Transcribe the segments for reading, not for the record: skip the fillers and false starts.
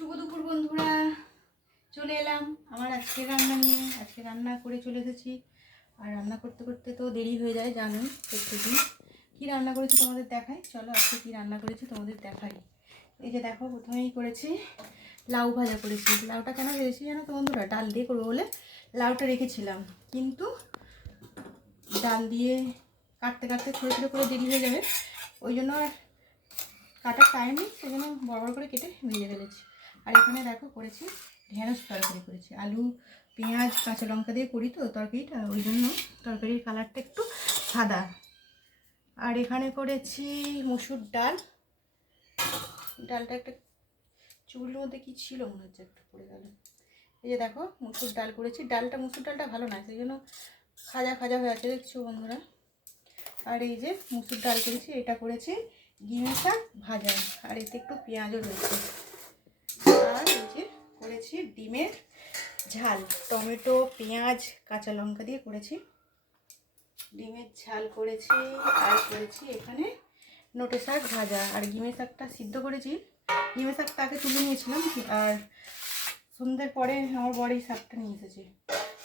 শুভ দুপুর বন্ধুরা, চলে এলাম আমার আজকে রান্না নিয়ে। আজকে রান্না করে চলে এসেছি। আর রান্না করতে করতে তো দেরি হয়ে যায়, জানোই প্রত্যেকদিন। কী রান্না করেছি তোমাদের দেখাই, চলো আজকে কী রান্না করেছি তোমাদের দেখাই। এই যে দেখো, প্রথমেই করেছি লাউ ভাজা করেছি। লাউটা কেন ভেজেছি জানো তো বন্ধুরা, ডাল দিয়ে করবো বলে লাউটা রেখেছিলাম, কিন্তু ডাল দিয়ে কাটতে কাটতে ছোটো ছোটো করে দেরি হয়ে যাবে, ওই জন্য আর কাটার টাইম নেই, সেই জন্য বড় বড় করে কেটে ভেজে ফেলেছি। আর এখানে দেখো করেছি ঢেঁড়স তরকারি করেছি, আলু পেঁয়াজ কাঁচা লঙ্কা দিয়ে করি তো তরকারিটা, ওই জন্য তরকারির কালারটা একটু সাদা। আর এখানে করেছি মুসুর ডাল। ডালটা একটা চুলের মধ্যে কী ছিল মনে হচ্ছে, একটু পড়ে গেল। এই যে দেখো মুসুর ডাল করেছি, মুসুর ডালটা ভালো না, সেই জন্য খাজা খাজা হয়ে আছে দেখছো বন্ধুরা। আর এই যে মুসুর ডাল করেছি, এটা করেছি গিমে শাক ভাজা, আর এতে একটু পেঁয়াজও রয়েছে। আর এই যে করেছি ডিমের ঝাল, টমেটো পেঁয়াজ কাঁচা লঙ্কা দিয়ে করেছি ডিমের ঝাল করেছি। আর করেছি এখানে নোটে শাক ভাজা, আর গিমে শাকটা সিদ্ধ করেছি। গিমে শাকটা আগে তুলে নিয়েছিলাম, আর সন্ধ্যের পরে আমার বড় এই শাকটা নিয়ে এসেছে,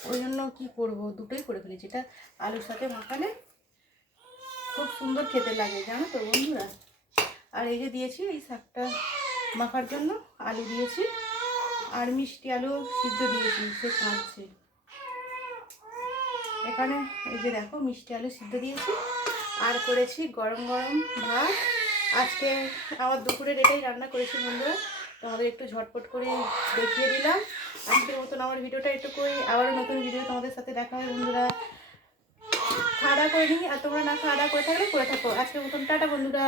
ওই জন্য কী করবো, দুটোই করে ফেলেছি। এটা আলুর সাথে মাখালে খুব সুন্দর খেতে লাগে জানো তো বন্ধুরা। আর এই যে দিয়েছি এই শাকটা মাখার জন্য আলু দিয়েছি, আর মিষ্টি আলু সিদ্ধ দিয়েছি, সে কাঁদছে। এখানে এই যে দেখো মিষ্টি আলু সিদ্ধ দিয়েছি, আর করেছি গরম গরম ভাত। আজকে আমার দুপুরের এটাই রান্না করেছি বন্ধুরা, তোমাদের একটু ঝটপট করে দেখিয়ে দিলাম। আজকের মতন আমার ভিডিওটা এটুকুই, আবারও নতুন ভিডিও তোমাদের সাথে দেখা হবে বন্ধুরা। খাওয়া দাওয়া করে নিই, আর তোমরা না খাওয়া দাওয়া করে থাকলে করে থাকো। আজকের মতন টাটা বন্ধুরা।